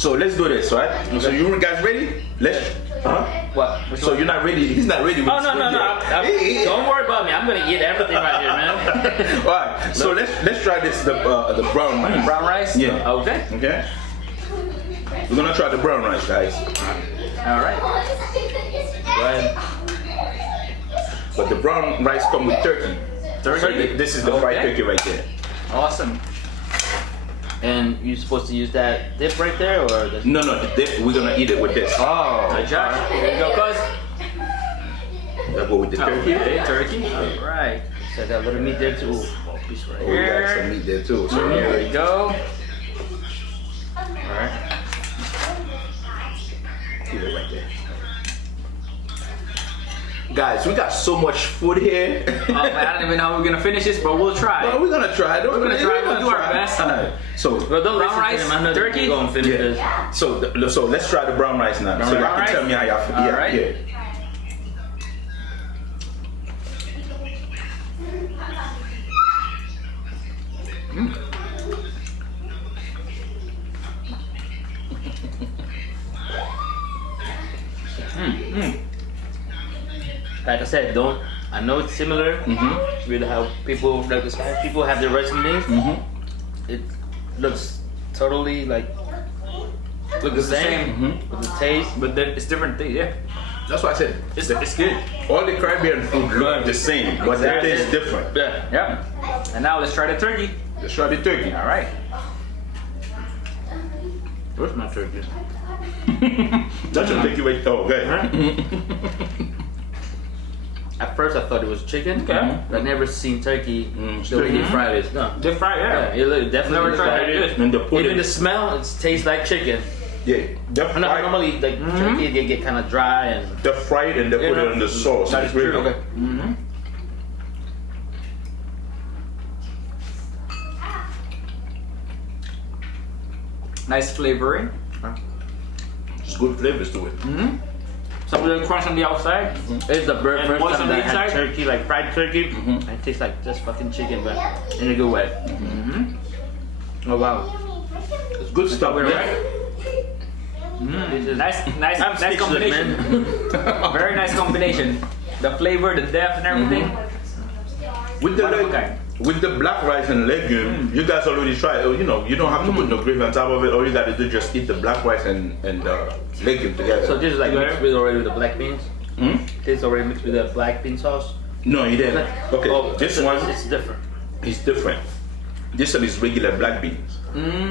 So let's do this, right? So you guys ready? Let's. What? So you're not ready? He's not ready with Oh no. Don't worry about me. I'm gonna eat everything right here, man. All right. So let's try this the brown rice. Brown rice? Yeah. Okay. Okay. We're gonna try the brown rice, guys. All right. Go ahead. But the brown rice come with turkey. Turkey? This is the fried turkey right there. Awesome. And you're supposed to use that dip right there, or the... No, the dip. We're gonna eat it with this. Oh, Josh, here you go, cuz. I'll go with the turkey. Okay, turkey. All right. So that little meat there too. Oh, piece right Oh, we got here. some meat there too. So Here we go. All right. Keep it right there. Guys, we got so much food here. Oh man, I don't even know how we're gonna finish this, but we'll try. Well, we're gonna try. We're gonna try. We'll do our best. So, Well, don't brown rice, turkey. yeah. So let's try the brown rice now. So y'all can tell me how y'all feel. All right. Yeah. Like I said, I know it's similar with how people, like the Spanish people have their rice and beans. It looks totally like the same with the taste, but it's different. Yeah, That's what I said. it's good. All the Caribbean food look the same, but the taste is different. Yeah. And now let's try the turkey. Let's try the turkey. All right. Where's my turkey? That's a turkey right. Oh, good. At first I thought it was chicken. Okay. I've never seen turkey the way they fry this. No. Deep fried, Yeah, it definitely Never looks tried like it. And the Even pudding. the smell, it tastes like chicken. Yeah, the I know fried, normally like turkey they get kind of dry and the fried and they put it in the sauce. that It's is really true. good. Okay. Nice flavoring. It's good flavors to it. Some little crunch on the outside. It's the And first what's time on that I the had inside? turkey, like fried turkey. And it tastes like just fucking chicken, but in a good way. Oh wow. It's good stuff. We're Yeah. right. This is Nice I'm nice speechless, combination. man. Very nice combination. The flavor, the depth, and everything. With the One of a kind. with the black rice and legume, you guys already tried. You know, you don't have to put no gravy on top of it. All you got to do is just eat the black rice and legume together. So this is like mixed with already with the black beans. This is already mixed with the black bean sauce. No, you didn't. Okay, Oh, this it's- one it's different. is different. This one is regular black beans.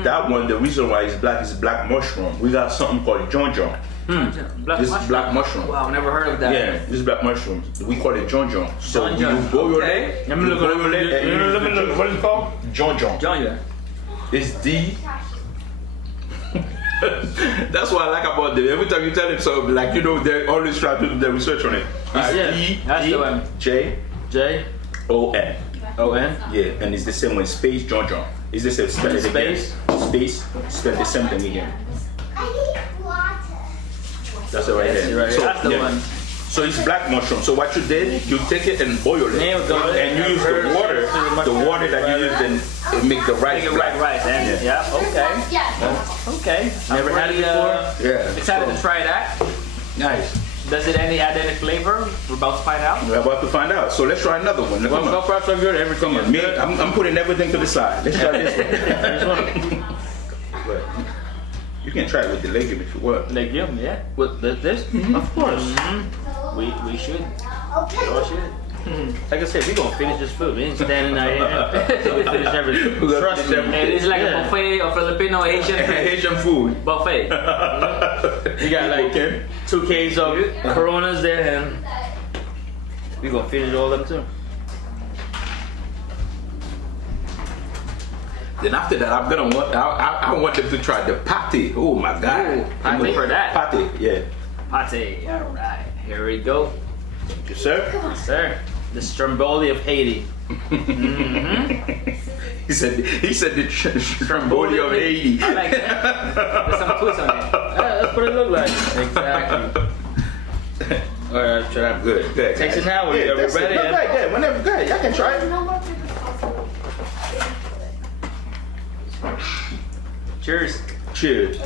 That one, the reason why it's black mushroom. We got something called John John. Black This is mushroom. black mushroom. Wow, never heard of that. Yeah, this is black mushroom. We call it John John. So John you John. boil Okay. it. Let me You look boil at it. and you use the What is it called? John John. John, yeah. It's D. That's what I like about them. Every time you tell them something, like you know, they always try to do the research on it. It's Yeah, D that's the one. J J O N. O N. Yeah, and it's the same one. Space John John. It's the same. Spell it again. Space? Space. Spell the same thing again. That's it right That's there. it right So, there. That's the yeah. one. So it's black mushroom. So what you did, you take it and boil it, There we go. and you use the water that you use, then it make the rice Make it black. white rice, and yeah, okay. Okay. Never had it before. Yeah. Excited to try that. Nice. Does it add any flavor? We're about to find out. We're about to find out. So let's try another one. Come So on. far so good. Everything is Me, good. I'm putting everything to the side. Let's try this one. This one. But you can try it with the legume if you want. Legume, yeah. With this? Of course. We should. We all should. Like I said, we gonna finish this food. We ain't standing out here till we finish everything. We're gonna Trust finish me. And it's like Yeah. a buffet of Filipino Asian food. Haitian food. Buffet. We got like Okay. 2 Ks of Coronas there, and we gonna finish all of them too. Then after that, I want them to try the patty. Oh my God. Ooh, patty for that. Patty, yeah. Pate. All right. Here we go. Thank you, sir. Sir, the Stromboli of Haiti. He said the Stromboli of Haiti. I like that. There's some twist on it. That's what it look like. Exactly. Alright, should I Good, good. taste it guys. now? Yeah, Are we that's it. ready? No, right there. Whenever, go ahead. Y'all can try it. Cheers. Cheers.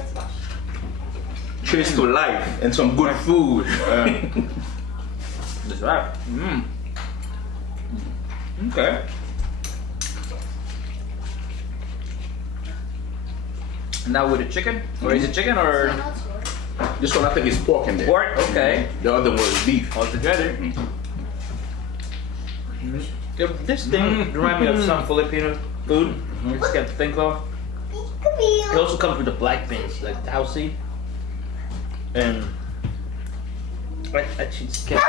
cheers to life and some good food. That's right. Okay. Now with the chicken? Or is it chicken or This one I think is pork in there. pork? Okay. The other one is beef. All together. Yeah, this thing reminds me of some Filipino food. I just can't think of. It also comes with the black beans, like tausi. And I actually just can't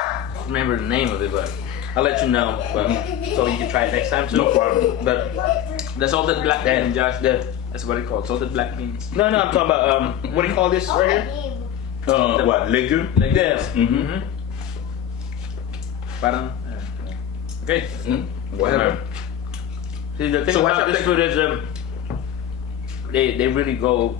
remember the name of it, but I'll let you know. But, so you can try it next time too. No problem. But The salted black Yeah, beans, Josh. yeah. That's what it's called. Salted black beans. no, I'm talking about what do you call this right here? What, legume? Like Yes. Mm-hmm. Parang. Okay. Whatever. See, the thing So about what's this that food is they really go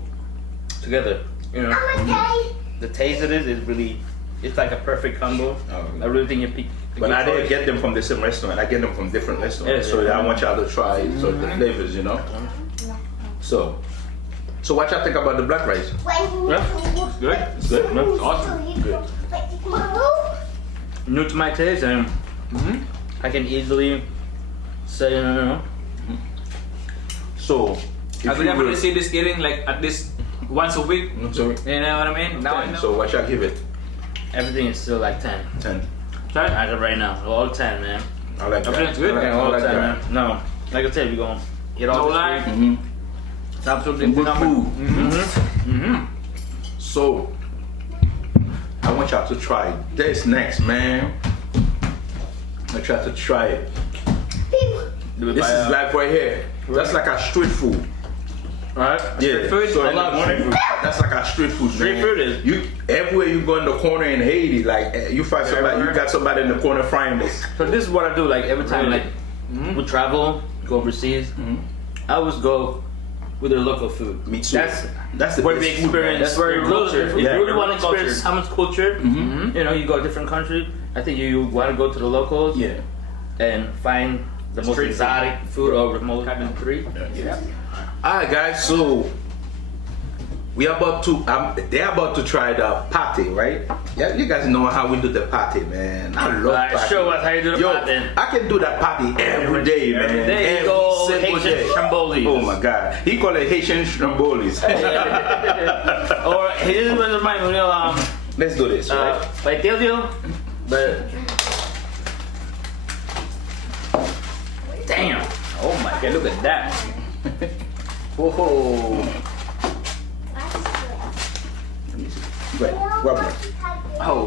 together. You know, the taste of it is really, it's like a perfect combo. I really think you pick. But I didn't get them from the same restaurant. I get them from different restaurants. Yeah, So yeah. I want y'all to try so the flavors, you know. So what y'all think about the black rice? It's good. It's good. It's awesome. New to my taste, and I can easily say no. So I could definitely see this eating like at least once a week. So, You know what I mean? Now I know. so what y'all give it? Everything is still like 10. 10. As of right now, all 10, man. I like that. Everything's good. I All like 10, that. man. No, like I said, we're gonna get all No this lie. week. Mm-hmm. It's absolutely Good phenomenal. food. So I want y'all to try this next, man. I try to try it. This is like right here. That's like a street food. Alright? Yeah, food? so I love street food. that's like a street food. Street man. food is- you everywhere you go in the corner in Haiti, like you find somebody, you got somebody in the corner frying this. So this is what I do, like every time Really? like we travel, go overseas, I always go with their local food. Me too. That's the where best we food, man. experience That's where their you culture. If you Yeah. really want to Culture. experience someone's culture, you know, you go to a different country, I think you want to go to the locals Yeah. and find the most Street food. exotic food over the most Cabin 3. Yeah. Alright guys, so we are about to they're about to try the patty, right? Yeah, you guys know how we do the patty, man. I love Alright, patty. show us how you do the Yo, patty. I can do that patty every day, man. Every day you go single Haitian day. Shambolis. Oh my god. He call it Haitian Shambolis. Or here's what reminds me of Let's do this, right? Paitelio, but damn. Oh my god, look at that. Whoa. Go ahead, grab one.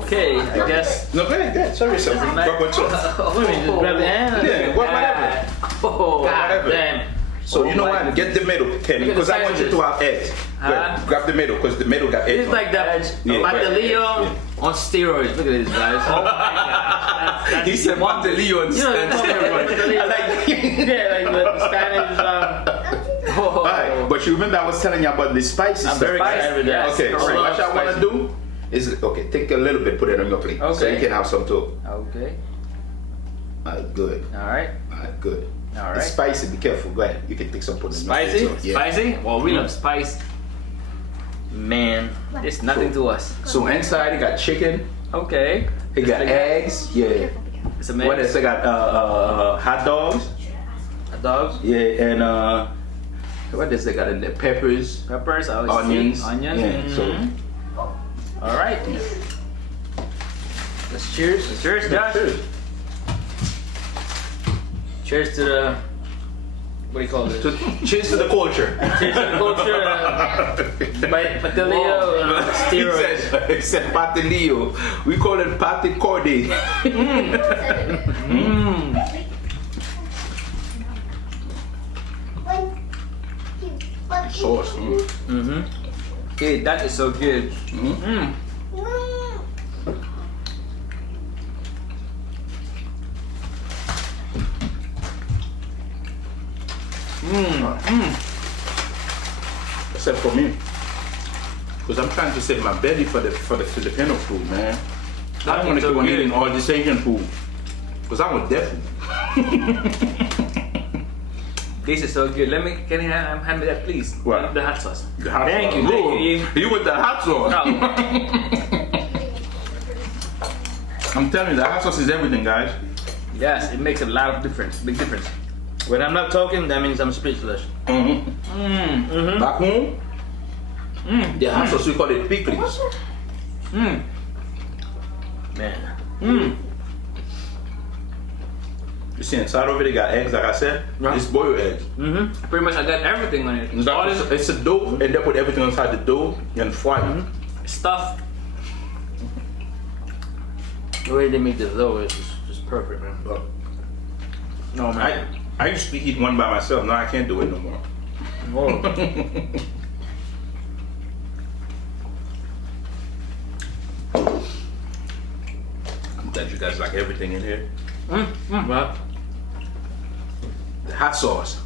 Okay, I guess. No, go ahead. Sorry, sir. Grab one too. What do you mean, just grab the hand? Yeah, whatever. Oh, God whatever. damn. So you know my what? Get the middle, Kenny, Look at the because I size want of you this. to have edge. Go ahead, Huh? grab the middle, because the middle got edge. It's like that Yeah. Paitelio on steroids. Look at this, guys. Oh my God. He said Montelio and You know, I like yeah, like the Spanish. Alright, but you remember I was telling you about the spices. I'm very excited with that. Okay, so Correct. what I want to do is, okay, take a little bit, put it on your plate. So Okay. you can have some too. Okay. Alright, good. Alright. Alright, good. Alright. It's spicy, be careful. Go ahead. You can take some, put it in your Spicy? plate. So, yeah. Spicy? Well, we love spice. Man. It's nothing to us. So inside it got chicken, Okay. it got eggs, yeah. It's a What mix. else? It got hot dogs, Dogs. yeah, and what else they got in there? Peppers, Peppers, I always onions, see. Onions. Yeah, so Alright. Let's cheers. Cheers, Josh. Cheers. Cheers to the. What do you call this? Cheers to the culture. Cheers to the culture. Paitelio and He steroids. said, he said patilio. We call it pati cordi. Sauce. Mm-hmm. Hey, that is so good. Except for me, because I'm trying to save my belly for the Filipino food, man. I don't want to so keep on good. eating all this Asian food, because I'm a deaf. This is so good. Can you hand me that, please? What? The hot sauce. The hot Thank sauce. you, thank Ooh, you. You with the hot sauce. No. I'm telling you, the hot sauce is everything, guys. Yes, it makes a lot of difference. Big difference. When I'm not talking, that means I'm speechless. Mm-hmm. Back home, the hot sauce, we call it pickles. Mm. Man. Mm. You see inside of it, they got eggs, like I said. Yeah. It's boiled eggs. Mm-hmm. Pretty much I got everything on it. All this It's a dough, and they put everything inside the dough and fry it. stuff. The way they make the dough is just perfect, man. But No, man. I used to eat one by myself. Now I can't do it no more. Oh. I'm glad you guys like everything in here. Well, The hot sauce.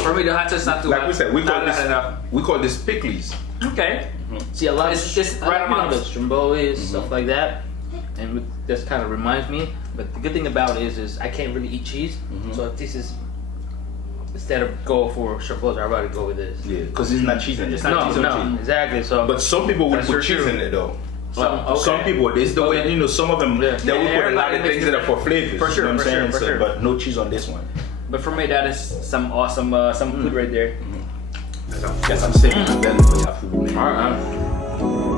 For me, the hot sauce is not too Like hot. we said, we Not call enough. this pickles. Okay. see, a lot It's just I like, right you know, amount. the stromboli, stuff like that. And this kind of reminds me. But the good thing about it is I can't really eat cheese. So if this is, instead of go for stromboli, I'd rather go with this. Yeah, because it's not cheese in it. It's not No, cheese on no, cheese. exactly. So, But some people would That's put for cheese sure. in it though. Okay. Some people, it's the way, Okay. you know, some of them, Yeah. they would put a lot everybody of makes things in it for flavors. For sure, you know what for I'm saying? sure, for sure. But no cheese on this one. But for me, that is some awesome some food right there. Guess I'm sick in my belly for your food. all right.